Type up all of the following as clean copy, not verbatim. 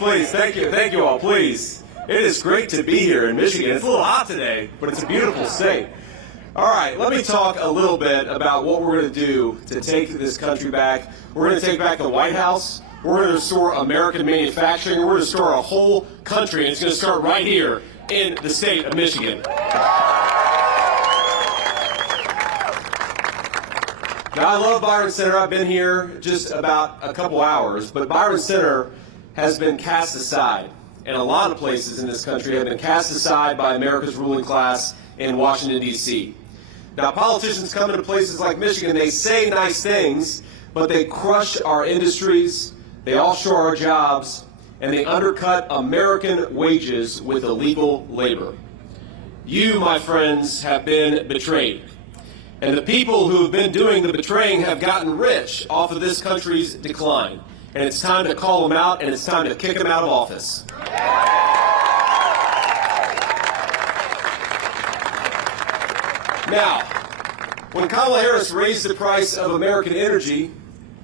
please. Thank you all, please. It is great to be here in Michigan. It's a little hot today, but it's a beautiful state. All right, let me talk a little bit about what we're going to do to take this country back. We're going to take back the White House. We're going to restore American manufacturing. We're going to restore our whole country, and it's going to start right here in the state of Michigan. Now, I love Byron Center. I've been here just about a couple hours, but Byron Center has been cast aside, and a lot of places in this country have been cast aside by America's ruling class in Washington, D.C. Now, politicians come into places like Michigan, they say nice things, but they crush our industries, they offshore our jobs, and they undercut American wages with illegal labor. You, my friends, have been betrayed. And the people who have been doing the betraying have gotten rich off of this country's decline. And it's time to call them out, and it's time to kick them out of office. Now, when Kamala Harris raised the price of American energy,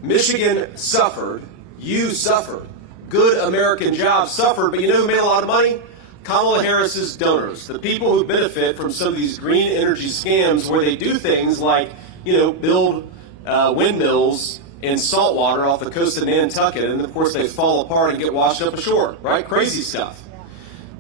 Michigan suffered, you suffered, good American jobs suffered, but you know who made a lot of money? Kamala Harris's donors, the people who benefit from some of these green energy scams where they do things like, build windmills in salt water off the coast of Nantucket, and of course they fall apart and get washed up ashore, right? Crazy stuff.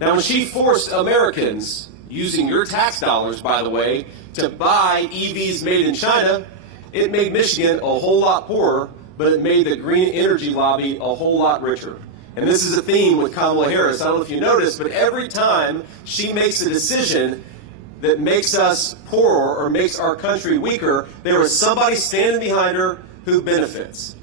Now, when she forced Americans, using your tax dollars, by the way, to buy EVs made in China, it made Michigan a whole lot poorer, but it made the green energy lobby a whole lot richer. And this is a theme with Kamala Harris. I don't know if you noticed, but every time she makes a decision that makes us poorer or makes our country weaker, there is somebody standing behind her who benefits.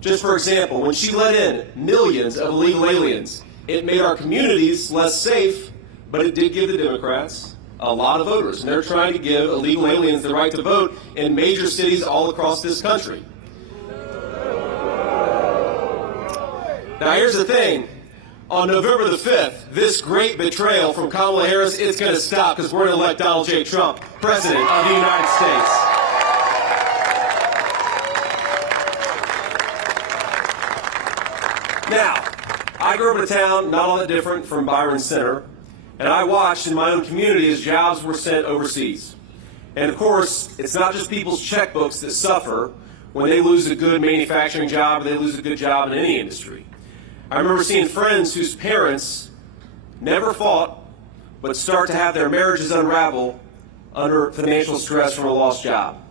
Just for example, when she let in millions of illegal aliens, it made our communities less safe, but it did give the Democrats a lot of voters. And they're trying to give illegal aliens the right to vote in major cities all across this country. Now, here's the thing. On November the 5th, this great betrayal from Kamala Harris, it's going to stop because we're going to elect Donald J. Trump, President of the United States. Now, I grew up in a town not all that different from Byron Center, and I watched in my own community as jobs were sent overseas. And of course, it's not just people's checkbooks that suffer when they lose a good manufacturing job or they lose a good job in any industry. I remember seeing friends whose parents never fought but start to have their marriages unravel under financial stress from a lost job.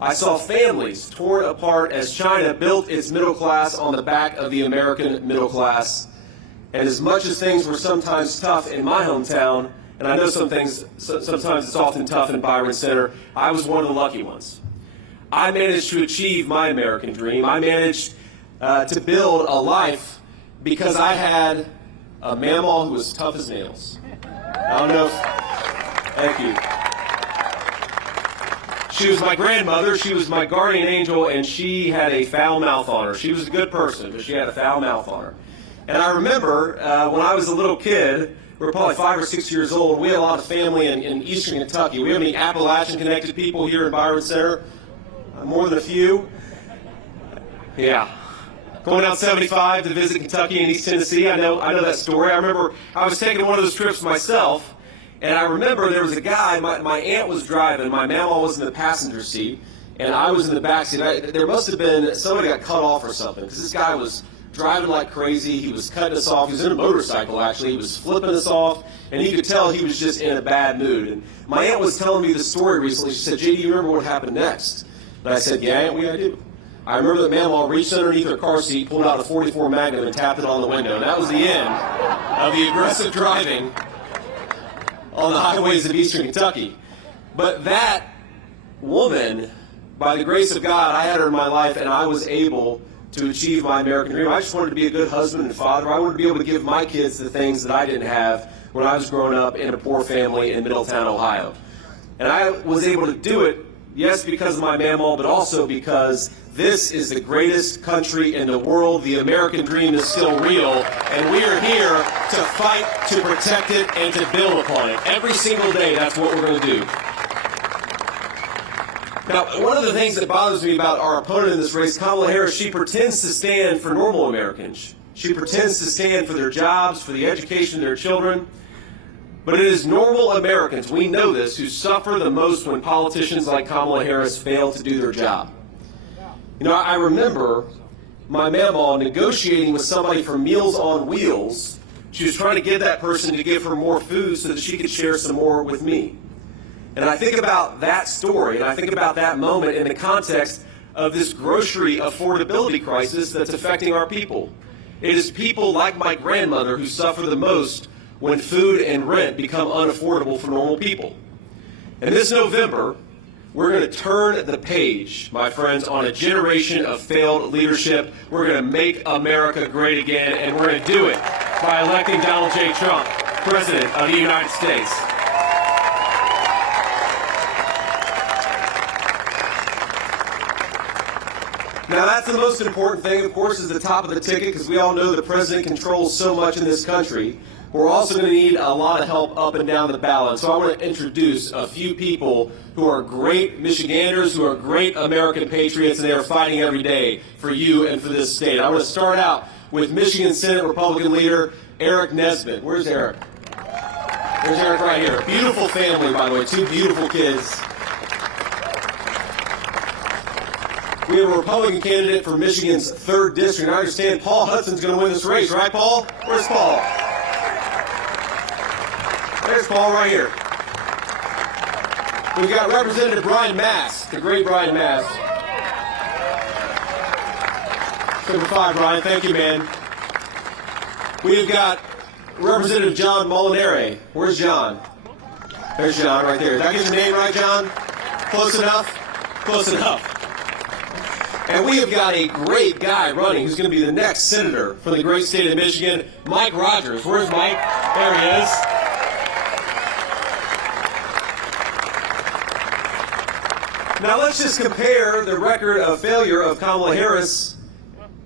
I saw families torn apart as China built its middle class on the back of the American middle class. And as much as things were sometimes tough in my hometown, and I know sometimes it's often tough in Byron Center, I was one of the lucky ones. I managed to achieve my American dream. I managed to build a life because I had a mamaw who was tough as nails. I don't know if, thank you. She was my grandmother, she was my guardian angel, and she had a foul mouth on her. She was a good person, but she had a foul mouth on her. And I remember when I was a little kid, we were probably 5 or 6 years old, we had a lot of family in eastern Kentucky. We have any Appalachian-connected people here in Byron Center? More than a few? Yeah. Going down 75 to visit Kentucky and East Tennessee, I know that story. I remember I was taking one of those trips myself, and I remember there was a guy, my aunt was driving, my mama was in the passenger seat, and I was in the back seat. There must have been, somebody got cut off or something, because this guy was driving like crazy, he was cutting us off, he was in a motorcycle actually, he was flipping us off, and you could tell he was just in a bad mood. And my aunt was telling me the story recently. She said, JD, you remember what happened next? And I said, yeah, Aunt, I do. I remember that Mamaw reached underneath her car seat, pulled out a .44 Magnum, and tapped it on the window. And that was the end of the aggressive driving on the highways of eastern Kentucky. But that woman, by the grace of God, I had her in my life, and I was able to achieve my American dream. I just wanted to be a good husband and father. I wanted to be able to give my kids the things that I didn't have when I was growing up in a poor family in Middletown, Ohio. And I was able to do it, yes, because of my mamaw, but also because this is the greatest country in the world. The American dream is still real, and we are here to fight, to protect it, and to build upon it. Every single day, that's what we're going to do. Now, one of the things that bothers me about our opponent in this race, Kamala Harris, she pretends to stand for normal Americans. She pretends to stand for their jobs, for the education of their children. But it is normal Americans, we know this, who suffer the most when politicians like Kamala Harris fail to do their job. You know, I remember my mamaw negotiating with somebody for Meals on Wheels. She was trying to get that person to give her more food so that she could share some more with me. And I think about that story, and I think about that moment in the context of this grocery affordability crisis that's affecting our people. It is people like my grandmother who suffer the most when food and rent become unaffordable for normal people. And this November, we're going to turn the page, my friends, on a generation of failed leadership. We're going to make America great again, and we're going to do it by electing Donald J. Trump, President of the United States. Now, that's the most important thing, of course, is the top of the ticket, because we all know the president controls so much in this country. We're also going to need a lot of help up and down the ballot. So I want to introduce a few people who are great Michiganders, who are great American patriots, and they are fighting every day for you and for this state. I want to start out with Michigan Senate Republican leader Eric Nesbitt. Where's Eric? There's Eric right here. Beautiful family, by the way, 2 beautiful kids. We have a Republican candidate for Michigan's 3rd district. And I understand Paul Hudson's going to win this race, right, Paul? Where's Paul? There's Paul right here. We've got Representative Brian Mast, the great Brian Mast. Number 5, Brian. Thank you, man. We've got Representative John Molinari. Where's John? There's John right there. Did I get your name right, John? Close enough? Close enough. And we have got a great guy running who's going to be the next senator from the great state of Michigan, Mike Rogers. Where's Mike? There he is. Now let's just compare the record of failure of Kamala Harris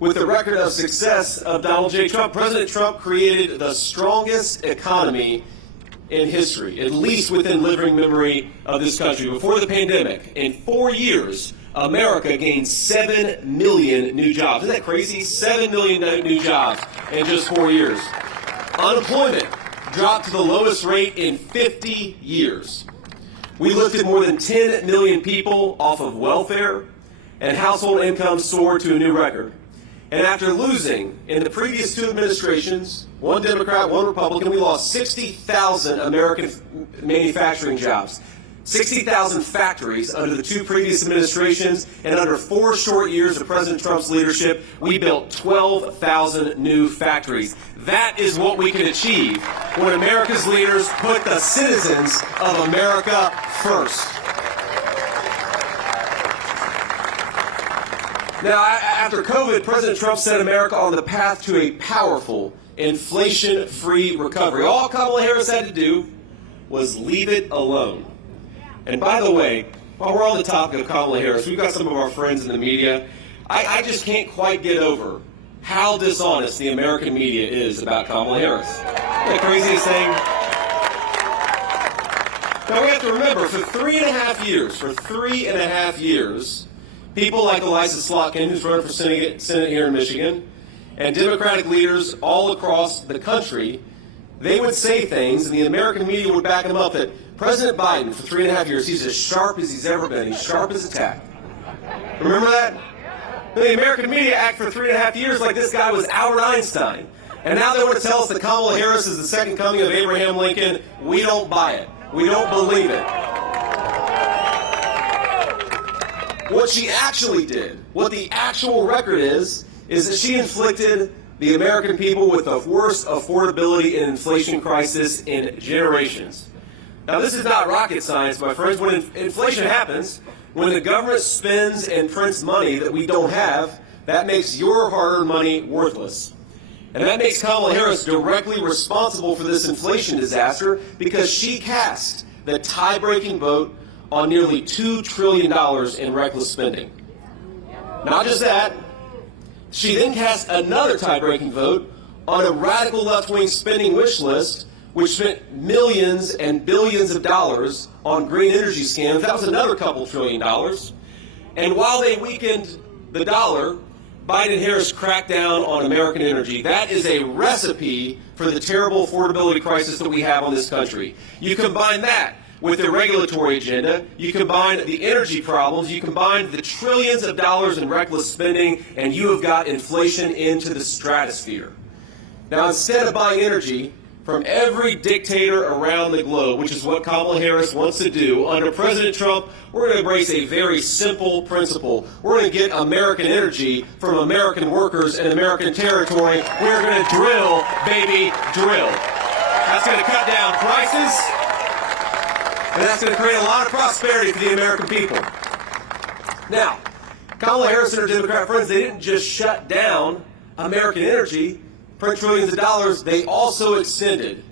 with the record of success of Donald J. Trump. President Trump created the strongest economy in history, at least within living memory of this country. Before the pandemic, in 4 years, America gained 7 million new jobs. Isn't that crazy? 7 million new jobs in just 4 years. Unemployment dropped to the lowest rate in 50 years. We lifted more than 10 million people off of welfare, and household income soared to a new record. And after losing in the previous 2 administrations, 1 Democrat, 1 Republican, we lost 60,000 American manufacturing jobs. 60,000 factories under the 2 previous administrations, and under 4 short years of President Trump's leadership, we built 12,000 new factories. That is what we can achieve when America's leaders put the citizens of America first. Now, after COVID, President Trump set America on the path to a powerful, inflation-free recovery. All Kamala Harris had to do was leave it alone. And by the way, while we're on the topic of Kamala Harris, we've got some of our friends in the media. I just can't quite get over how dishonest the American media is about Kamala Harris. The craziest thing. Now we have to remember, for 3.5 years, people like Eliza Slotkin, who's running for Senate here in Michigan, and Democratic leaders all across the country, they would say things, and the American media would back them up, that President Biden, for 3.5 years, he's as sharp as he's ever been. He's sharp as a tack. Remember that? The American media act for 3.5 years like this guy was Albert Einstein. And now they want to tell us that Kamala Harris is the second coming of Abraham Lincoln. We don't buy it. We don't believe it. What she actually did, what the actual record is that she inflicted the American people with the worst affordability and inflation crisis in generations. Now, this is not rocket science, my friends. When inflation happens, when the government spends and prints money that we don't have, that makes your hard-earned money worthless. And that makes Kamala Harris directly responsible for this inflation disaster because she cast the tie-breaking vote on nearly $2 trillion in reckless spending. Not just that, she then cast another tie-breaking vote on a radical left-wing spending wish list which spent millions and billions of dollars on green energy scams. That was another couple $1 trillion. And while they weakened the dollar, Biden-Harris crackdown on American energy, that is a recipe for the terrible affordability crisis that we have on this country. You combine that with the regulatory agenda, you combine the energy problems, you combine the trillions of dollars in reckless spending, and you have got inflation into the stratosphere. Now, instead of buying energy from every dictator around the globe, which is what Kamala Harris wants to do, under President Trump, we're going to embrace a very simple principle. We're going to get American energy from American workers in American territory. We're going to drill, baby, drill. That's going to cut down prices, and that's going to create a lot of prosperity for the American people. Now, Kamala Harris and her Democrat friends, they didn't just shut down American energy, print trillions of dollars, they also extended,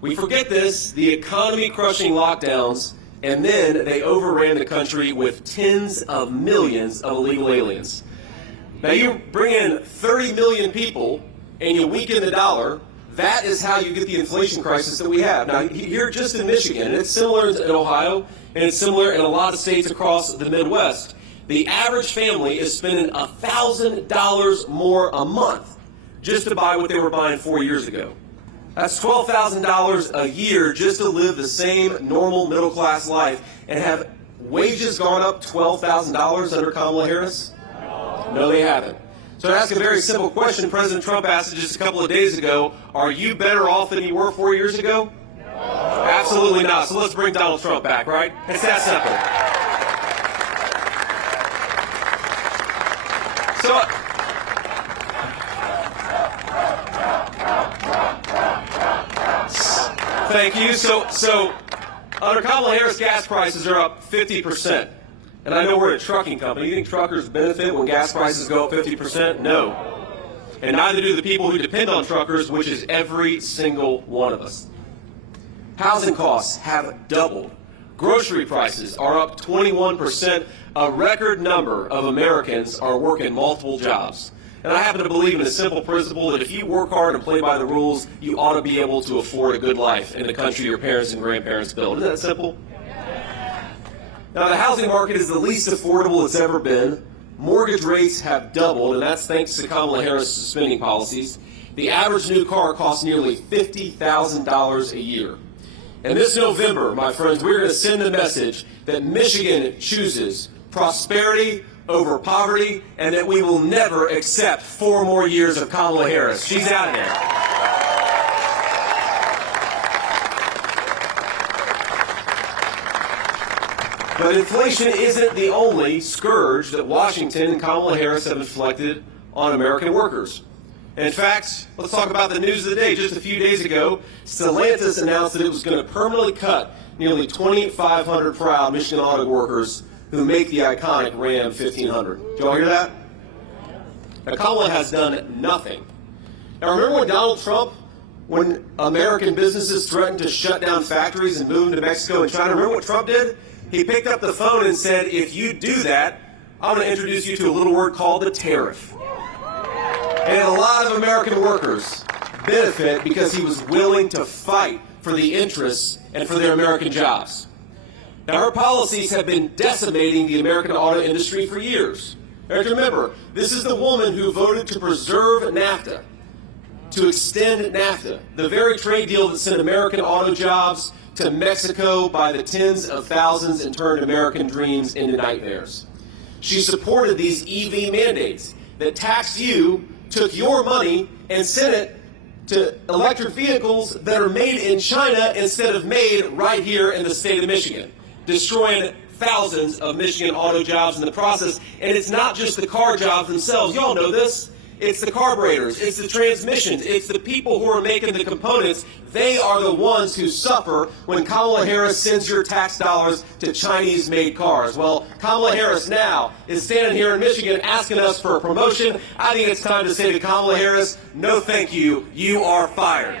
we forget this, the economy-crushing lockdowns, and then they overran the country with tens of millions of illegal aliens. Now you bring in 30 million people and you weaken the dollar, that is how you get the inflation crisis that we have. Now here just in Michigan, and it's similar in Ohio, and it's similar in a lot of states across the Midwest, the average family is spending $1,000 more a month just to buy what they were buying 4 years ago. That's $12,000 a year just to live the same normal middle-class life. And have wages gone up $12,000 under Kamala Harris? No, they haven't. So to ask a very simple question, President Trump asked just a couple of days ago, are you better off than you were 4 years ago? No. Absolutely not. So let's bring Donald Trump back, right? It's that simple. So, thank you. So under Kamala Harris, gas prices are up 50%. And I know we're a trucking company. You think truckers benefit when gas prices go up 50%? No. And neither do the people who depend on truckers, which is every single one of us. Housing costs have doubled. Grocery prices are up 21%. A record number of Americans are working multiple jobs. And I happen to believe in a simple principle that if you work hard and play by the rules, you ought to be able to afford a good life in the country your parents and grandparents built. Isn't that simple? Now, the housing market is the least affordable it's ever been. Mortgage rates have doubled, and that's thanks to Kamala Harris' spending policies. The average new car costs nearly $50,000 a year. And this November, my friends, we're going to send the message that Michigan chooses prosperity over poverty, and that we will never accept 4 more years of Kamala Harris. She's out of there. But inflation isn't the only scourge that Washington and Kamala Harris have inflicted on American workers. And in fact, let's talk about the news of the day. Just a few days ago, Stellantis announced that it was going to permanently cut nearly 2,500 proud Michigan auto workers who make the iconic Ram 1500. Did you all hear that? Now, Kamala has done nothing. Now, remember when Donald Trump, when American businesses threatened to shut down factories and move them to Mexico and China, remember what Trump did? He picked up the phone and said, if you do that, I'm going to introduce you to a little word called a tariff. And a lot of American workers benefit because he was willing to fight for the interests and for their American jobs. Now, her policies have been decimating the American auto industry for years. You have to remember, this is the woman who voted to preserve NAFTA, to extend NAFTA, the very trade deal that sent American auto jobs to Mexico by the tens of thousands and turned American dreams into nightmares. She supported these EV mandates that taxed you, took your money, and sent it to electric vehicles that are made in China instead of made right here in the state of Michigan, destroying thousands of Michigan auto jobs in the process. And it's not just the car jobs themselves. Y'all know this. It's the carburetors. It's the transmissions. It's the people who are making the components. They are the ones who suffer when Kamala Harris sends your tax dollars to Chinese-made cars. Well, Kamala Harris now is standing here in Michigan asking us for a promotion. I think it's time to say to Kamala Harris, no thank you. You are fired.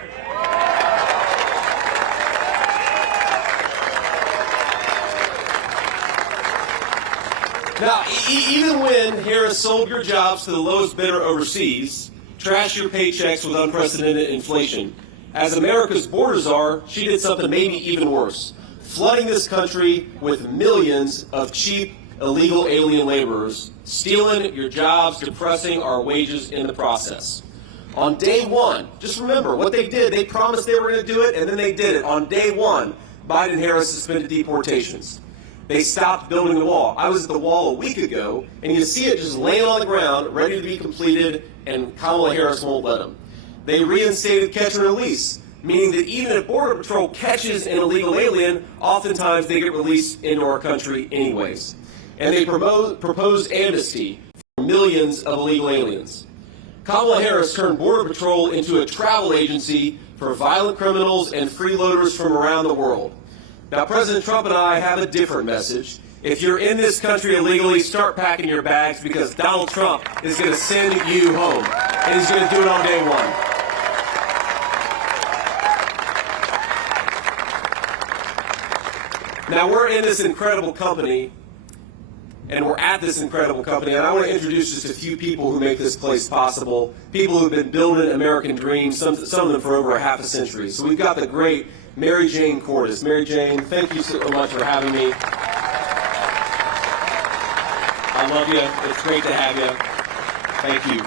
Now, even when Harris sold your jobs to the lowest bidder overseas, trashed your paychecks with unprecedented inflation, as America's borders are, she did something maybe even worse, flooding this country with millions of cheap illegal alien laborers, stealing your jobs, depressing our wages in the process. On day one, just remember what they did. They promised they were going to do it, and then they did it. On day one, Biden and Harris suspended deportations. They stopped building the wall. I was at the wall a week ago, and you see it just laying on the ground, ready to be completed, and Kamala Harris won't let them. They reinstated catch and release, meaning that even if Border Patrol catches an illegal alien, oftentimes they get released into our country anyways. And they proposed amnesty for millions of illegal aliens. Kamala Harris turned Border Patrol into a travel agency for violent criminals and freeloaders from around the world. Now, President Trump and I have a different message. If you're in this country illegally, start packing your bags, because Donald Trump is going to send you home, and he's going to do it on day one. Now, we're in this incredible company, and we're at this incredible company, and I want to introduce just a few people who make this place possible, people who have been building American dreams, some of them for over a half a century. So we've got the great Mary Jane Cordes. Mary Jane, thank you so much for having me. I love you. It's great to have you. Thank you.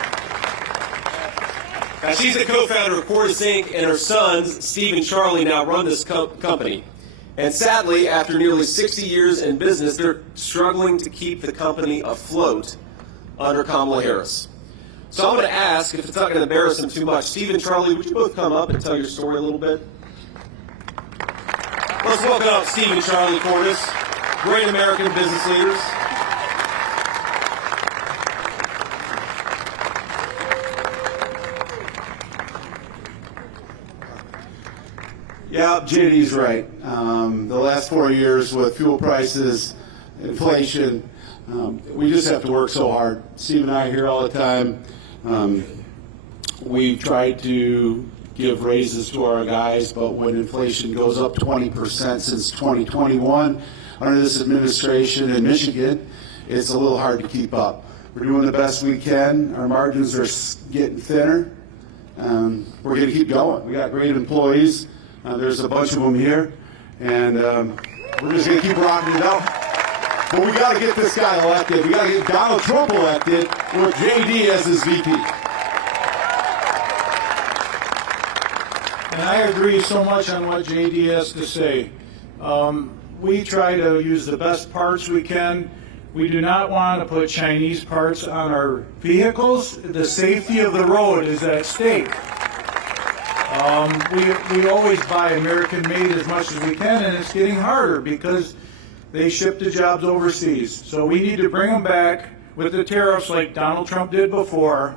Now, she's the co-founder of Cordes Inc., and her sons, Steve and Charlie, now run this company. And sadly, after nearly 60 years in business, they're struggling to keep the company afloat under Kamala Harris. So I'm going to ask, if it's not going to embarrass them too much, Steve and Charlie, would you both come up and tell your story a little bit? Let's welcome up Steve and Charlie Cordes, great American business leaders. Yeah, JD's right. The last 4 years with fuel prices, inflation, we just have to work so hard. Steve and I are here all the time. We tried to give raises to our guys, but when inflation goes up 20% since 2021 under this administration in Michigan, it's a little hard to keep up. We're doing the best we can. Our margins are getting thinner. We're going to keep going. We got great employees. There's a bunch of them here, and we're just going to keep rocking it out. But we got to get this guy elected. We got to get Donald Trump elected with JD as his VP. And I agree so much on what JD has to say. We try to use the best parts we can. We do not want to put Chinese parts on our vehicles. The safety of the road is at stake. We always buy American-made as much as we can, and it's getting harder because they ship the jobs overseas. So we need to bring them back with the tariffs like Donald Trump did before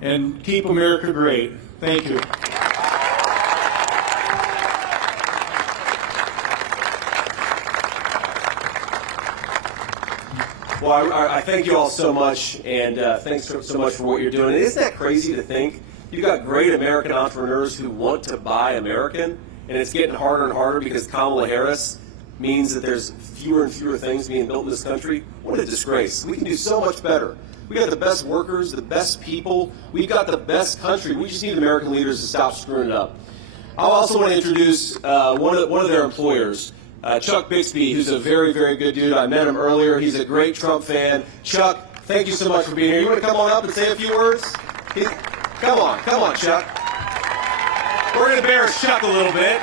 and keep America great. Thank you. Well, I thank you all so much, and thanks so much for what you're doing. And isn't that crazy to think? You've got great American entrepreneurs who want to buy American, and it's getting harder and harder because Kamala Harris means that there's fewer and fewer things being built in this country. What a disgrace. We can do so much better. We got the best workers, the best people. We've got the best country. We just need American leaders to stop screwing it up. I also want to introduce one of their employers, Chuck Bixby, who's a very, very good dude. I met him earlier. He's a great Trump fan. Chuck, thank you so much for being here. You want to come on up and say a few words? Come on, Chuck. We're going to embarrass Chuck a little bit.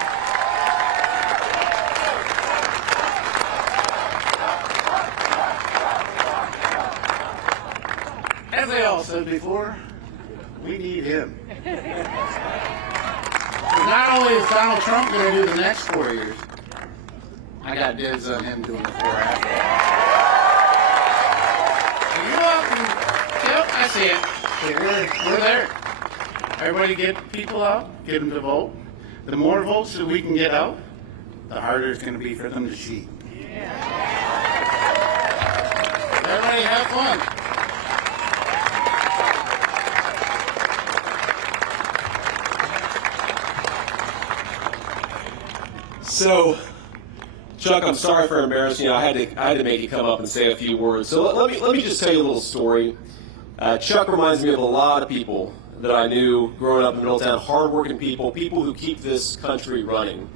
As they all said before, we need him. Not only is Donald Trump going to do the next 4 years, I got dibs on him doing the 4 after. You're welcome. Yep, I see it. We're there. Everybody get people out, get them to vote. The more votes that we can get out, the harder it's going to be for them to cheat. Yeah. Everybody have fun. So, Chuck, I'm sorry for embarrassing you. I had to make you come up and say a few words. So let me just tell you a little story. Chuck reminds me of a lot of people that I knew growing up in Middletown, hardworking people who keep this country running.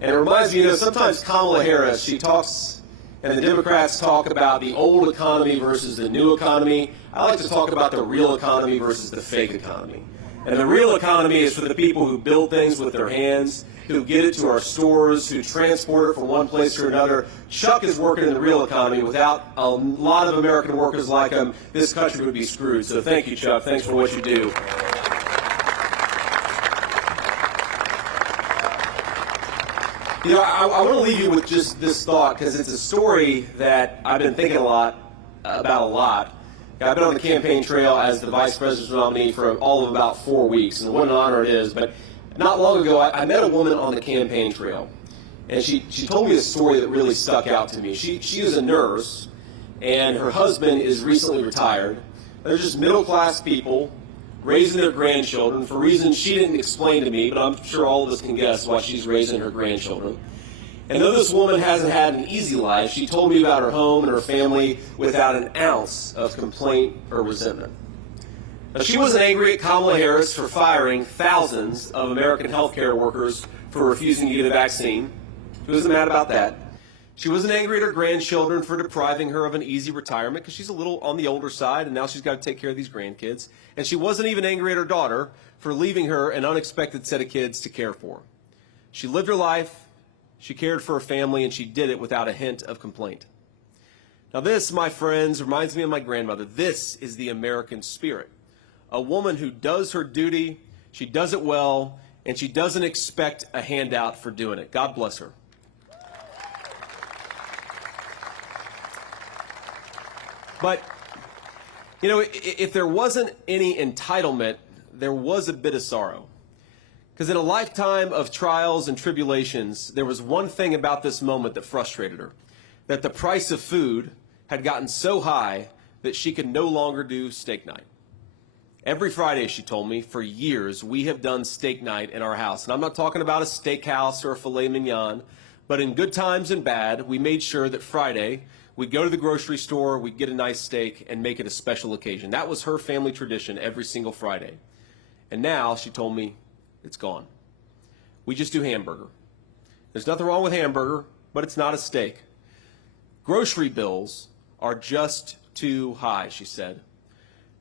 And it reminds me, sometimes Kamala Harris, she talks and the Democrats talk about the old economy versus the new economy. I like to talk about the real economy versus the fake economy. And the real economy is for the people who build things with their hands, who get it to our stores, who transport it from one place to another. Chuck is working in the real economy. Without a lot of American workers like him, this country would be screwed. So thank you, Chuck. Thanks for what you do. You know, I want to leave you with just this thought, because it's a story that I've been thinking about a lot. I've been on the campaign trail as the vice presidential nominee for all of about 4 weeks, and what an honor it is. But not long ago, I met a woman on the campaign trail, and she told me a story that really stuck out to me. She is a nurse, and her husband is recently retired. They're just middle-class people raising their grandchildren for reasons she didn't explain to me, but I'm sure all of us can guess why she's raising her grandchildren. And though this woman hasn't had an easy life, she told me about her home and her family without an ounce of complaint or resentment. Now, she wasn't angry at Kamala Harris for firing thousands of American healthcare workers for refusing to get a vaccine. She wasn't mad about that. She wasn't angry at her grandchildren for depriving her of an easy retirement, because she's a little on the older side and now she's got to take care of these grandkids. And she wasn't even angry at her daughter for leaving her an unexpected set of kids to care for. She lived her life, she cared for her family, and she did it without a hint of complaint. Now this, my friends, reminds me of my grandmother. This is the American spirit. A woman who does her duty, she does it well, and she doesn't expect a handout for doing it. God bless her. But, you know, if there wasn't any entitlement, there was a bit of sorrow. Because in a lifetime of trials and tribulations, there was one thing about this moment that frustrated her: that the price of food had gotten so high that she could no longer do steak night. Every Friday, she told me, for years, we have done steak night in our house. And I'm not talking about a steakhouse or a filet mignon, but in good times and bad, we made sure that Friday, we'd go to the grocery store, we'd get a nice steak, and make it a special occasion. That was her family tradition every single Friday. And now, she told me, it's gone. We just do hamburger. There's nothing wrong with hamburger, but it's not a steak. Grocery bills are just too high, she said.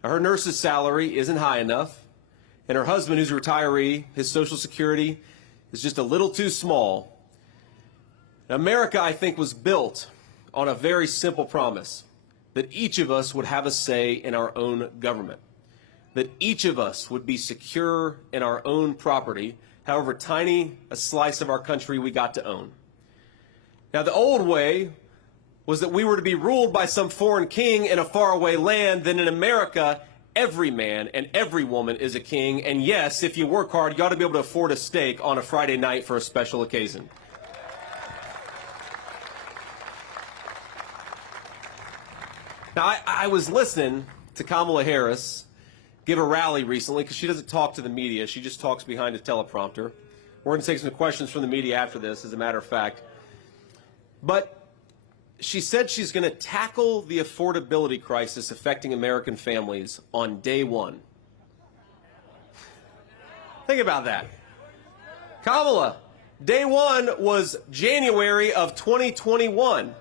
Now, her nurse's salary isn't high enough, and her husband, who's a retiree, his Social Security is just a little too small. Now, America, I think, was built on a very simple promise: that each of us would have a say in our own government, that each of us would be secure in our own property, however tiny a slice of our country we got to own. Now, the old way was that we were to be ruled by some foreign king in a faraway land. Then in America, every man and every woman is a king, and yes, if you work hard, you ought to be able to afford a steak on a Friday night for a special occasion. Now, I was listening to Kamala Harris give a rally recently, because she doesn't talk to the media. She just talks behind a teleprompter. We're going to take some questions from the media after this, as a matter of fact. But she said she's going to tackle the affordability crisis affecting American families on day one. Think about that. Kamala, day one was January of 2021.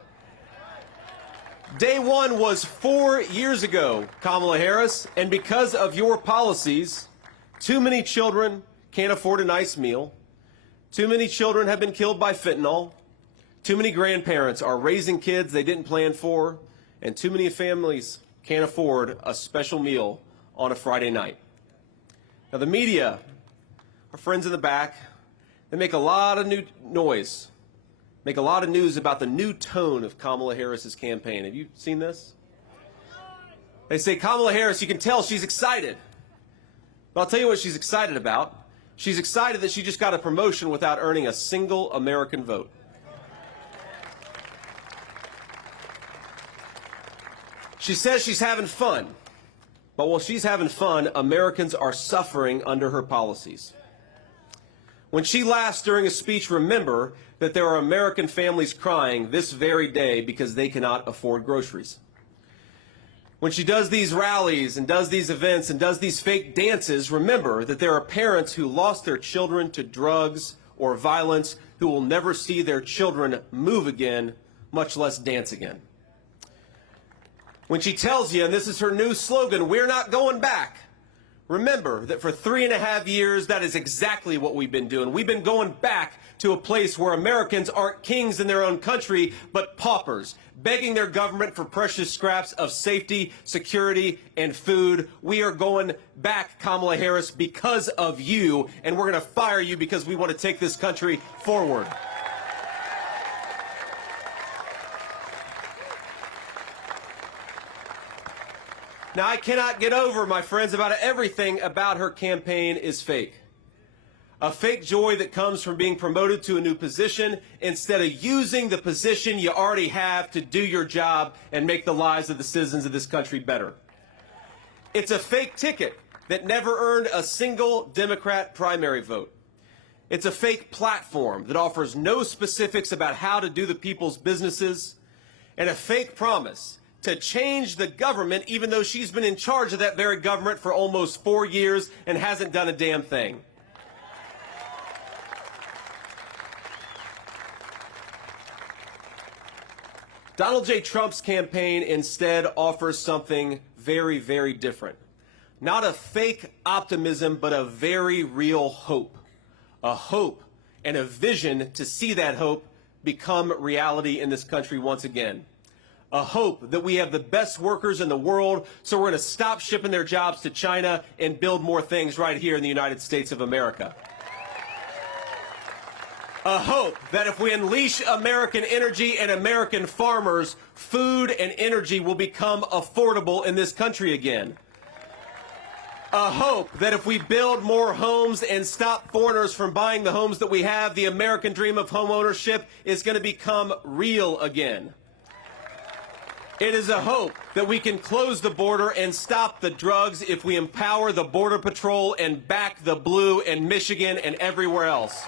Day one was 4 years ago, Kamala Harris, and because of your policies, too many children can't afford a nice meal, too many children have been killed by fentanyl, too many grandparents are raising kids they didn't plan for, and too many families can't afford a special meal on a Friday night. Now, the media, our friends in the back, they make a lot of noise, make a lot of news about the new tone of Kamala Harris's campaign. Have you seen this? They say, Kamala Harris, you can tell she's excited. But I'll tell you what she's excited about. She's excited that she just got a promotion without earning a single American vote. She says she's having fun. But while she's having fun, Americans are suffering under her policies. When she laughs during a speech, remember that there are American families crying this very day because they cannot afford groceries. When she does these rallies and does these events and does these fake dances, remember that there are parents who lost their children to drugs or violence who will never see their children move again much less dance again. When she tells you, and this is her new slogan, "We're not going back," remember that for 3.5 years, that is exactly what we've been doing. We've been going back to a place where Americans aren't kings in their own country, but paupers, begging their government for precious scraps of safety, security, and food. We are going back, Kamala Harris, because of you, and we're going to fire you because we want to take this country forward. Now, I cannot get over, my friends, about everything about her campaign is fake. A fake joy that comes from being promoted to a new position instead of using the position you already have to do your job and make the lives of the citizens of this country better. It's a fake ticket that never earned a single Democrat primary vote. It's a fake platform that offers no specifics about how to do the people's businesses, and a fake promise to change the government, even though she's been in charge of that very government for almost 4 years and hasn't done a damn thing. Donald J. Trump's campaign instead offers something very, very different. Not a fake optimism, but a very real hope. A hope and a vision to see that hope become reality in this country once again. A hope that we have the best workers in the world, so we're going to stop shipping their jobs to China and build more things right here in the United States of America. A hope that if we unleash American energy and American farmers, food and energy will become affordable in this country again. A hope that if we build more homes and stop foreigners from buying the homes that we have, the American dream of home ownership is going to become real again. It is a hope that we can close the border and stop the drugs if we empower the Border Patrol and back the blue in Michigan and everywhere else.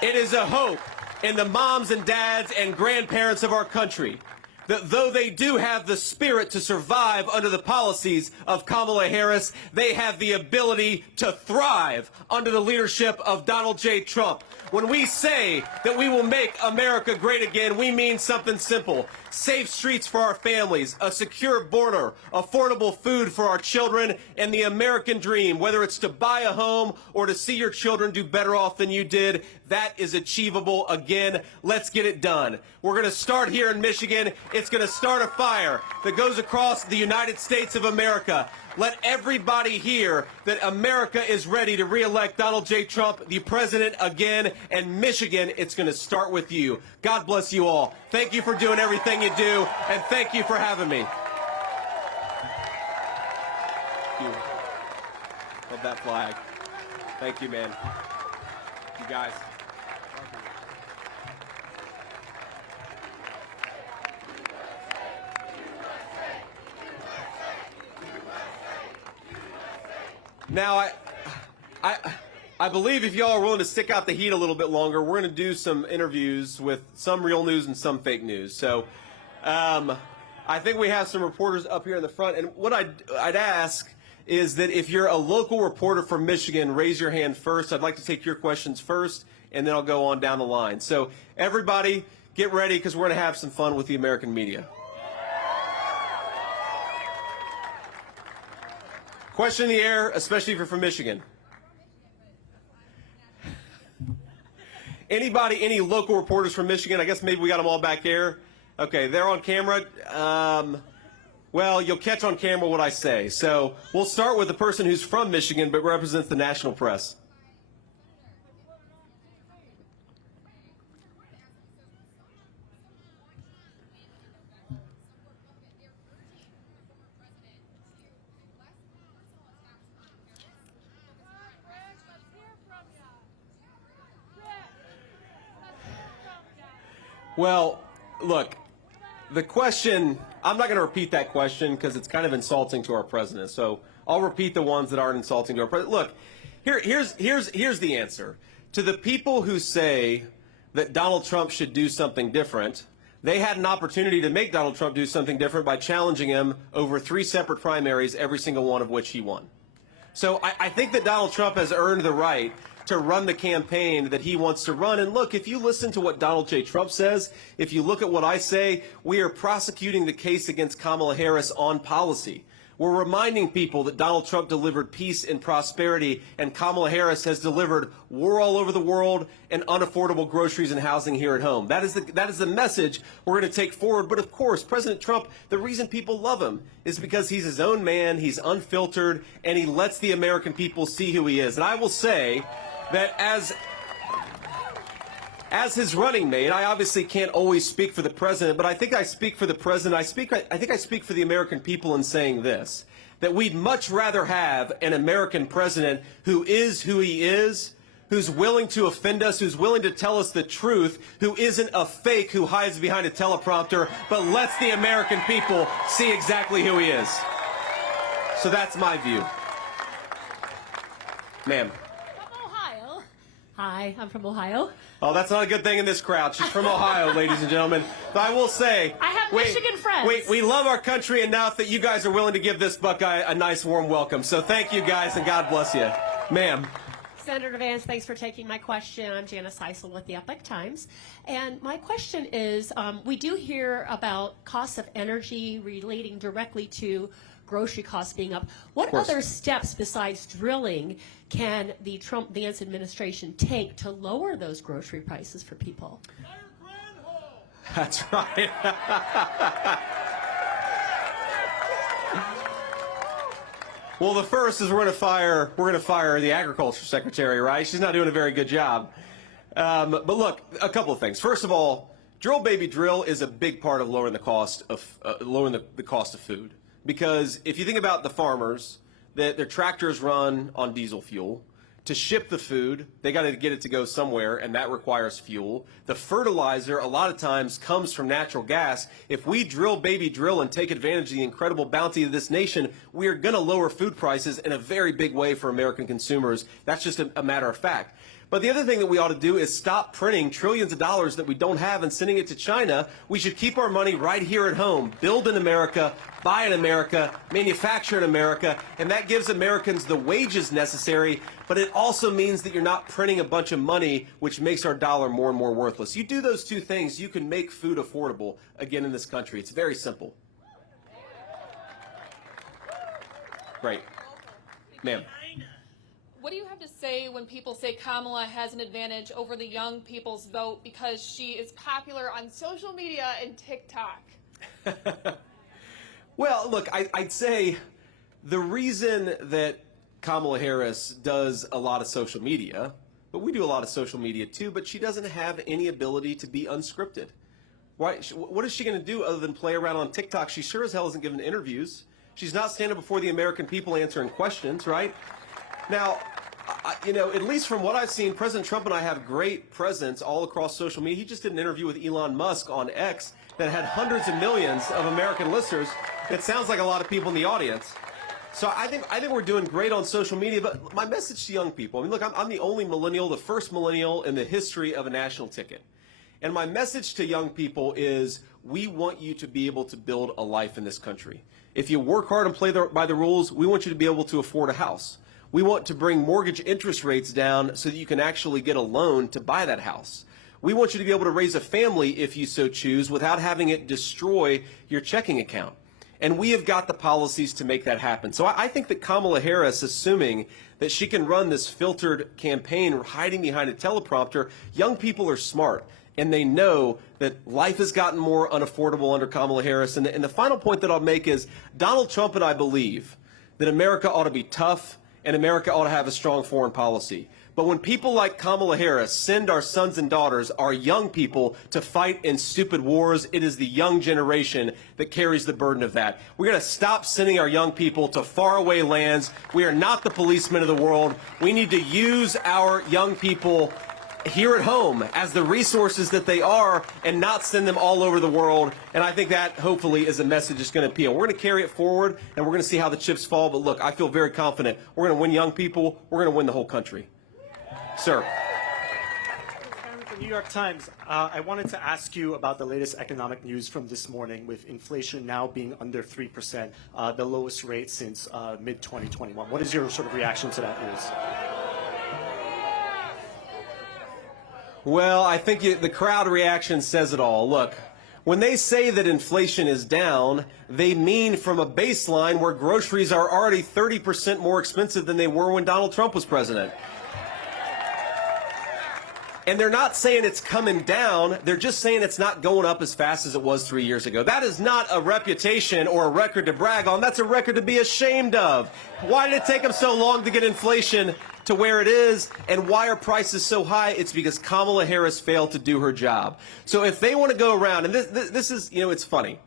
It is a hope in the moms and dads and grandparents of our country that though they do have the spirit to survive under the policies of Kamala Harris, they have the ability to thrive under the leadership of Donald J. Trump. When we say that we will make America great again, we mean something simple. Safe streets for our families, a secure border, affordable food for our children, and the American dream, whether it's to buy a home or to see your children do better off than you did, that is achievable again. Let's get it done. We're going to start here in Michigan. It's going to start a fire that goes across the United States of America. Let everybody hear that America is ready to re-elect Donald J. Trump, the president, again. And Michigan, it's going to start with you. God bless you all. Thank you for doing everything you do, and thank you for having me. Thank you. Love that flag. Thank you, man. You guys. Now, I believe if y'all are willing to stick out the heat a little bit longer, we're going to do some interviews with some real news and some fake news. So I think we have some reporters up here in the front. And what I'd ask is that if you're a local reporter from Michigan, raise your hand first. I'd like to take your questions first, and then I'll go on down the line. So everybody get ready, because we're going to have some fun with the American media. Question in the air, especially if you're from Michigan. Anybody, any local reporters from Michigan? I guess maybe we got them all back here. Okay, they're on camera. Well, you'll catch on camera what I say. So we'll start with the person who's from Michigan but represents the national press. Well, look, the question, I'm not going to repeat that question because it's kind of insulting to our president. So I'll repeat the ones that aren't insulting to our president. Look, here's the answer. To the people who say that Donald Trump should do something different, they had an opportunity to make Donald Trump do something different by challenging him over 3 separate primaries, every single one of which he won. So I think that Donald Trump has earned the right to run the campaign that he wants to run. And look, if you listen to what Donald J. Trump says, if you look at what I say, we are prosecuting the case against Kamala Harris on policy. We're reminding people that Donald Trump delivered peace and prosperity, and Kamala Harris has delivered war all over the world and unaffordable groceries and housing here at home. That is the message we're going to take forward. But of course, President Trump, the reason people love him is because he's his own man, he's unfiltered, and he lets the American people see who he is. And I will say that as his running mate, I obviously can't always speak for the president, but I think I speak for the president. I think I speak for the American people in saying this, that we'd much rather have an American president who is who he is, who's willing to offend us, who's willing to tell us the truth, who isn't a fake who hides behind a teleprompter, but lets the American people see exactly who he is. So that's my view. Ma'am. Hi, I'm from Ohio. Oh, that's not a good thing in this crowd. She's from Ohio, ladies and gentlemen. But I will say, I have Michigan friends. We love our country enough that you guys are willing to give this Buckeye a nice warm welcome. So thank you guys, and God bless you. Ma'am. Senator Vance, thanks for taking my question. I'm Janice Heisel with the Epoch Times. And my question is, we do hear about costs of energy relating directly to grocery costs being up. What other steps besides drilling can the Trump-Vance administration take to lower those grocery prices for people? That's right. Well, the first is we're going to fire the agriculture secretary, right? She's not doing a very good job. But look, a couple of things. First of all, drill baby drill is a big part of lowering the cost of the cost of food. Because if you think about the farmers, their tractors run on diesel fuel. To ship the food, they got to get it to go somewhere, and that requires fuel. The fertilizer, a lot of times, comes from natural gas. If we drill baby drill and take advantage of the incredible bounty of this nation, we are going to lower food prices in a very big way for American consumers. That's just a matter of fact. But the other thing that we ought to do is stop printing trillions of dollars that we don't have and sending it to China. We should keep our money right here at home. Build in America, buy in America, manufacture in America, and that gives Americans the wages necessary, but it also means that you're not printing a bunch of money, which makes our dollar more and more worthless. You do those two things, you can make food affordable again in this country. It's very simple. Great. Ma'am. What do you have to say when people say Kamala has an advantage over the young people's vote because she is popular on social media and TikTok? Well, look, I'd say the reason that Kamala Harris does a lot of social media, but we do a lot of social media too, but she doesn't have any ability to be unscripted. Why? What is she going to do other than play around on TikTok? She sure as hell isn't giving interviews. She's not standing before the American people answering questions, right? Now, at least from what I've seen, President Trump and I have great presence all across social media. He just did an interview with Elon Musk on X that had hundreds of millions of American listeners. It sounds like a lot of people in the audience. So I think we're doing great on social media. But my message to young people, look, I'm the only millennial, the first millennial in the history of a national ticket. And my message to young people is we want you to be able to build a life in this country. If you work hard and play by the rules, we want you to be able to afford a house. We want to bring mortgage interest rates down so that you can actually get a loan to buy that house. We want you to be able to raise a family if you so choose without having it destroy your checking account. And we have got the policies to make that happen. So I think that Kamala Harris, assuming that she can run this filtered campaign hiding behind a teleprompter, young people are smart. And they know that life has gotten more unaffordable under Kamala Harris. And the final point that I'll make is Donald Trump and I believe that America ought to be tough and America ought to have a strong foreign policy. But when people like Kamala Harris send our sons and daughters, our young people, to fight in stupid wars, it is the young generation that carries the burden of that. We're going to stop sending our young people to faraway lands. We are not the policemen of the world. We need to use our young people here at home as the resources that they are and not send them all over the world. And I think that hopefully is a message that's going to appeal. We're going to carry it forward and we're going to see how the chips fall. But look, I feel very confident. We're going to win young people. We're going to win the whole country. Sir. The New York Times, I wanted to ask you about the latest economic news from this morning with inflation now being under 3%, the lowest rate since mid-2021. What is your sort of reaction to that news? Well, I think the crowd reaction says it all. Look, when they say that inflation is down, they mean from a baseline where groceries are already 30% more expensive than they were when Donald Trump was president. And they're not saying it's coming down, they're just saying it's not going up as fast as it was 3 years ago. That is not a reputation or a record to brag on, that's a record to be ashamed of. Why did it take them so long to get inflation to where it is, and why are prices so high? It's because Kamala Harris failed to do her job. So if they want to go around, and this is, you know, it's funny.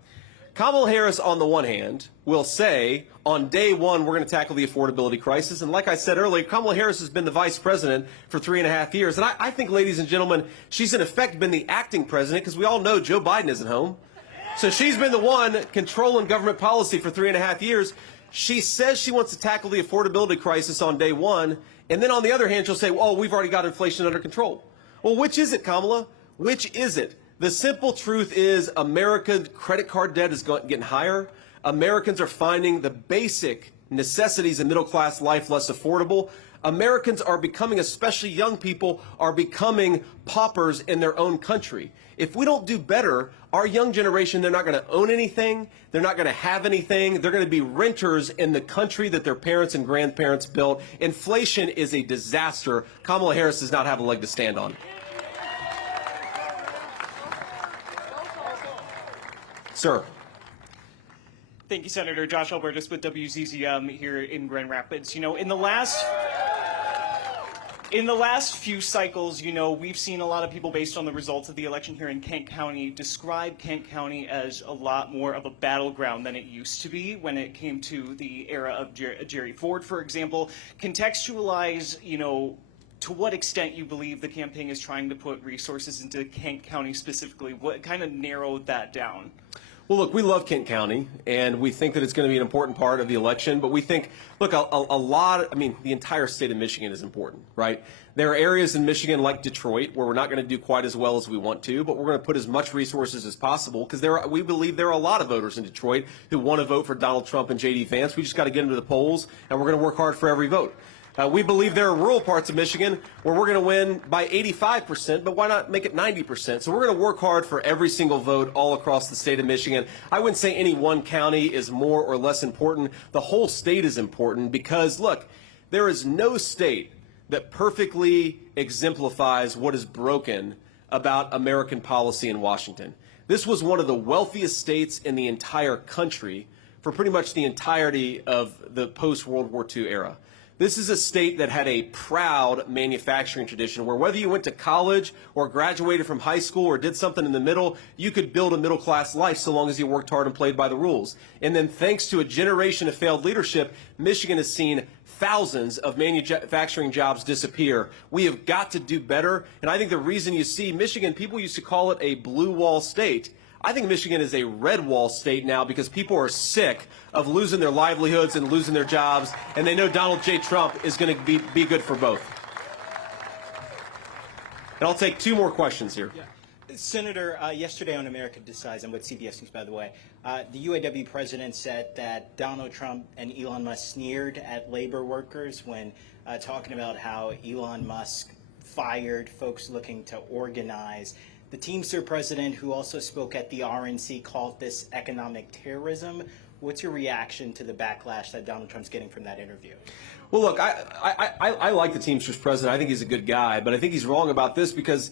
Kamala Harris, on the one hand, will say, on day one, we're going to tackle the affordability crisis. And like I said earlier, Kamala Harris has been the vice president for 3.5 years. And I think, ladies and gentlemen, she's in effect been the acting president, because we all know Joe Biden isn't home. So she's been the one controlling government policy for 3.5 years. She says she wants to tackle the affordability crisis on day one. And then on the other hand, she'll say, oh, we've already got inflation under control. Well, which is it, Kamala? Which is it? The simple truth is America's credit card debt is getting higher. Americans are finding the basic necessities of middle-class life less affordable. Americans are becoming, especially young people, are becoming paupers in their own country. If we don't do better, our young generation, they're not going to own anything. They're not going to have anything. They're going to be renters in the country that their parents and grandparents built. Inflation is a disaster. Kamala Harris does not have a leg to stand on. Sir. Thank you, Senator. Josh Albertus with WZZM here in Grand Rapids. You know, in the last few cycles, you know, we've seen a lot of people, based on the results of the election here in Kent County, describe Kent County as a lot more of a battleground than it used to be when it came to the era of Jerry Ford, for example. Contextualize, you know, to what extent you believe the campaign is trying to put resources into Kent County specifically. What kind of narrowed that down? Well, look, we love Kent County, and we think that it's going to be an important part of the election. But we think, look, the entire state of Michigan is important, right? There are areas in Michigan like Detroit where we're not going to do quite as well as we want to, but we're going to put as much resources as possible because we believe there are a lot of voters in Detroit who want to vote for Donald Trump and JD Vance. We just got to get them to the polls, and we're going to work hard for every vote. We believe there are rural parts of Michigan where we're going to win by 85%, but why not make it 90%? So we're going to work hard for every single vote all across the state of Michigan. I wouldn't say any one county is more or less important. The whole state is important because, look, there is no state that perfectly exemplifies what is broken about American policy in Washington. This was one of the wealthiest states in the entire country for pretty much the entirety of the post-World War II era. This is a state that had a proud manufacturing tradition where whether you went to college or graduated from high school or did something in the middle, you could build a middle-class life so long as you worked hard and played by the rules. And then thanks to a generation of failed leadership, Michigan has seen thousands of manufacturing jobs disappear. We have got to do better. And I think the reason you see Michigan, people used to call it a blue wall state. I think Michigan is a red wall state now because people are sick of losing their livelihoods and losing their jobs, and they know Donald J. Trump is going to be good for both. And I'll take two more questions here. Yeah. Senator, yesterday on America Decides, I'm with CBS News, by the way, the UAW president said that Donald Trump and Elon Musk sneered at labor workers when talking about how Elon Musk fired folks looking to organize. The Teamster president, who also spoke at the RNC, called this economic terrorism. What's your reaction to the backlash that Donald Trump's getting from that interview? Well, look, I like the Teamsters president. I think he's a good guy, but I think he's wrong about this because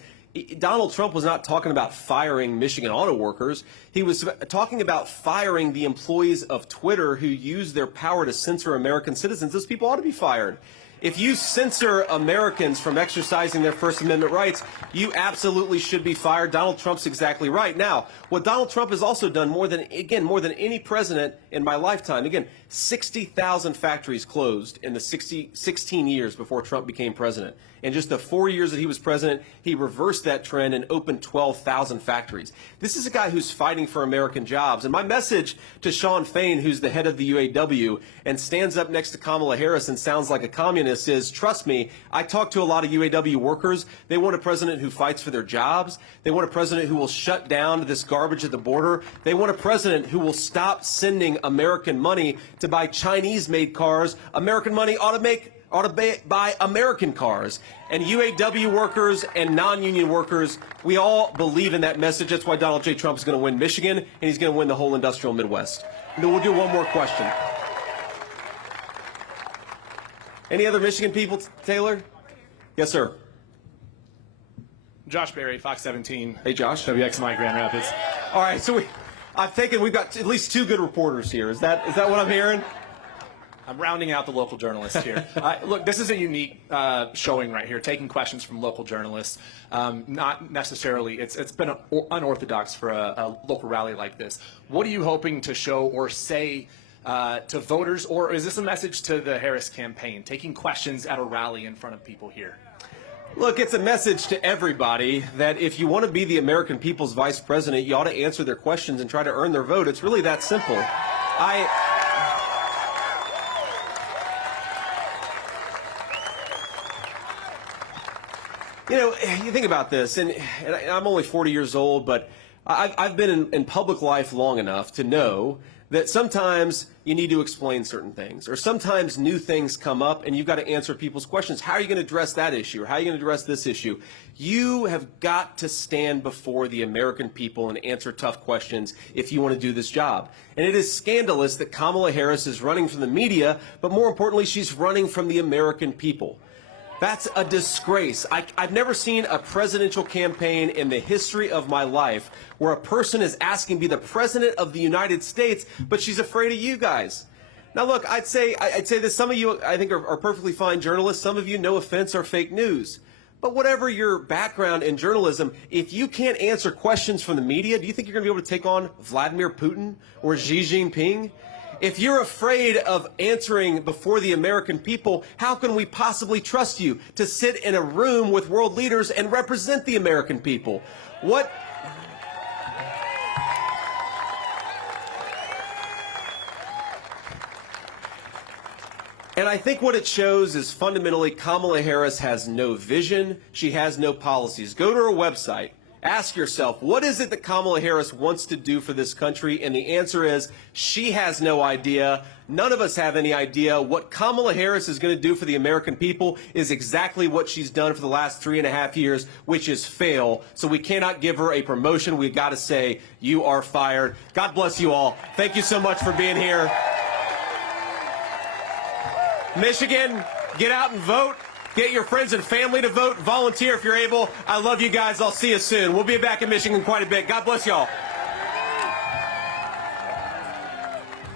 Donald Trump was not talking about firing Michigan auto workers. He was talking about firing the employees of Twitter who use their power to censor American citizens. Those people ought to be fired. If you censor Americans from exercising their First Amendment rights, you absolutely should be fired. Donald Trump's exactly right. Now, what Donald Trump has also done more than any president in my lifetime, 60,000 factories closed in the 16 years before Trump became president. In just the 4 years that he was president, he reversed that trend and opened 12,000 factories. This is a guy who's fighting for American jobs. And my message to Sean Fain, who's the head of the UAW and stands up next to Kamala Harris and sounds like a communist, is, trust me, I talk to a lot of UAW workers. They want a president who fights for their jobs. They want a president who will shut down this garbage at the border. They want a president who will stop sending American money to buy Chinese-made cars. American money ought to make ought to buy American cars. And UAW workers and non-union workers, we all believe in that message. That's why Donald J. Trump is going to win Michigan, and he's going to win the whole industrial Midwest. And then we'll do one more question. Any other Michigan people, Taylor? Yes, sir. Josh Berry, Fox 17. Hey, Josh. WXMI Grand Rapids. All right, so we've got at least 2 good reporters here. Is that what I'm hearing? I'm rounding out the local journalists here. Look, this is a unique showing right here, taking questions from local journalists. Not necessarily, it's been unorthodox for a local rally like this. What are you hoping to show or say to voters, or is this a message to the Harris campaign, taking questions at a rally in front of people here? Look, it's a message to everybody that if you want to be the American people's vice president, you ought to answer their questions and try to earn their vote. It's really that simple. You know, you think about this, and I'm only 40 years old, but I've been in public life long enough to know that sometimes you need to explain certain things, or sometimes new things come up and you've got to answer people's questions. How are you going to address that issue, or how are you going to address this issue? You have got to stand before the American people and answer tough questions if you want to do this job. And it is scandalous that Kamala Harris is running from the media, but more importantly, she's running from the American people. That's a disgrace. I've never seen a presidential campaign in the history of my life where a person is asking to be the president of the United States, but she's afraid of you guys. Now, look, I'd say that some of you, I think, are perfectly fine journalists. Some of you, no offense, are fake news. But whatever your background in journalism, if you can't answer questions from the media, do you think you're going to be able to take on Vladimir Putin or Xi Jinping? If you're afraid of answering before the American people, how can we possibly trust you to sit in a room with world leaders and represent the American people? What? And I think what it shows is fundamentally Kamala Harris has no vision. She has no policies. Go to her website. Ask yourself, what is it that Kamala Harris wants to do for this country? And the answer is, she has no idea. None of us have any idea. What Kamala Harris is going to do for the American people is exactly what she's done for the last 3.5 years, which is fail. So we cannot give her a promotion. We've got to say, you are fired. God bless you all. Thank you so much for being here. Michigan, get out and vote. Get your friends and family to vote. Volunteer if you're able. I love you guys. I'll see you soon. We'll be back in Michigan quite a bit. God bless y'all.